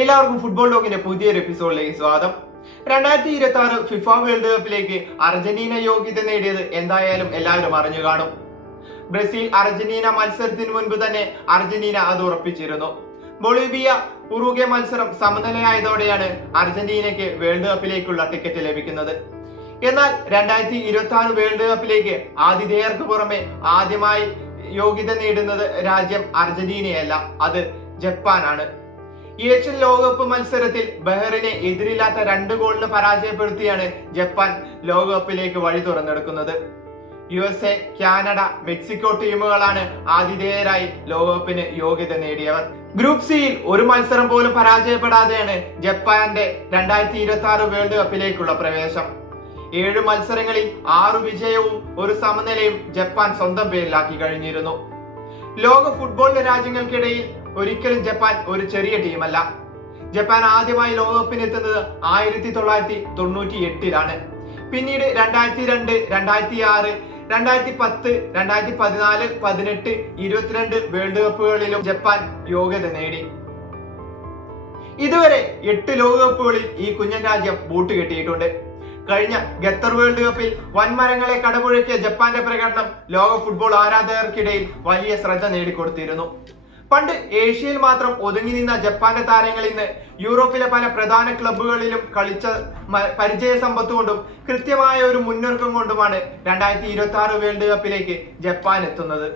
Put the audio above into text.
എല്ലാവർക്കും ഫുട്ബോൾ ലോകിന്റെ പുതിയൊരു എപ്പിസോഡിലേക്ക് സ്വാഗതം. 2026 ഫിഫ വേൾഡ് കപ്പിലേക്ക് അർജന്റീന യോഗ്യത നേടിയത് എന്തായാലും എല്ലാവരും അറിഞ്ഞു കാണും. ബ്രസീൽ അർജന്റീന മത്സരത്തിന് മുൻപ് തന്നെ അർജന്റീന അത് ഉറപ്പിച്ചിരുന്നു. ബൊളീവിയ ഉറുഗ്വേ മത്സരം സമനിലയായതോടെയാണ് അർജന്റീനയ്ക്ക് വേൾഡ് കപ്പിലേക്കുള്ള ടിക്കറ്റ് ലഭിക്കുന്നത്. എന്നാൽ 2026 വേൾഡ് കപ്പിലേക്ക് ആതിഥേയർക്ക് പുറമെ ആദ്യമായി യോഗ്യത നേടുന്നത് രാജ്യം അർജന്റീനയല്ല, അത് ജപ്പാനാണ്. ഏഷ്യൻ ലോകകപ്പ് മത്സരത്തിൽ ബഹ്റിനെ എതിരില്ലാത്ത 2 ഗോളിന് പരാജയപ്പെടുത്തിയാണ് ജപ്പാൻ ലോകകപ്പിലേക്ക് വഴി തുറന്നെടുക്കുന്നത്. USA, കാനഡ, മെക്സിക്കോ ടീമുകളാണ് ആതിഥേയരായി ലോകകപ്പിന് യോഗ്യത നേടിയവർ. ഗ്രൂപ്പ് സിയിൽ ഒരു മത്സരം പോലും പരാജയപ്പെടാതെയാണ് ജപ്പാന്റെ 2026 വേൾഡ് കപ്പിലേക്കുള്ള പ്രവേശം. 7 മത്സരങ്ങളിൽ 6 വിജയവും 1 സമനിലയും ജപ്പാൻ സ്വന്തം പേരിലാക്കി കഴിഞ്ഞിരുന്നു. ലോക ഫുട്ബോൾ രാജ്യങ്ങൾക്കിടയിൽ ഒരിക്കലും ജപ്പാൻ ഒരു ചെറിയ ടീമല്ല. ജപ്പാൻ ആദ്യമായി ലോകകപ്പിന് എത്തുന്നത് 1998-ലാണ്. പിന്നീട് 2002, 2006, 2010, 2014, 18, 22 വേൾഡ് കപ്പുകളിലും ജപ്പാൻ യോഗ്യത നേടി. ഇതുവരെ 8 ലോകകപ്പുകളിൽ ഈ കുഞ്ഞൻ രാജ്യം ബൂട്ട് കെട്ടിയിട്ടുണ്ട്. കഴിഞ്ഞ ഖത്തർ വേൾഡ് കപ്പിൽ വൻമരങ്ങളെ കടപുഴക്കിയ ജപ്പാന്റെ പ്രകടനം ലോക ഫുട്ബോൾ ആരാധകർക്കിടയിൽ വലിയ ശ്രദ്ധ നേടിക്കൊടുത്തിരുന്നു. പണ്ട് ഏഷ്യയിൽ മാത്രം ഒതുങ്ങി നിന്ന ജപ്പാന്റെ താരങ്ങൾ ഇന്ന് യൂറോപ്പിലെ പല പ്രധാന ക്ലബ്ബുകളിലും കളിച്ച പരിചയ സമ്പത്ത് കൊണ്ടും കൃത്യമായ ഒരു മുന്നൊരുക്കം കൊണ്ടുമാണ് 2026 വേൾഡ് കപ്പിലേക്ക് ജപ്പാൻ എത്തുന്നത്.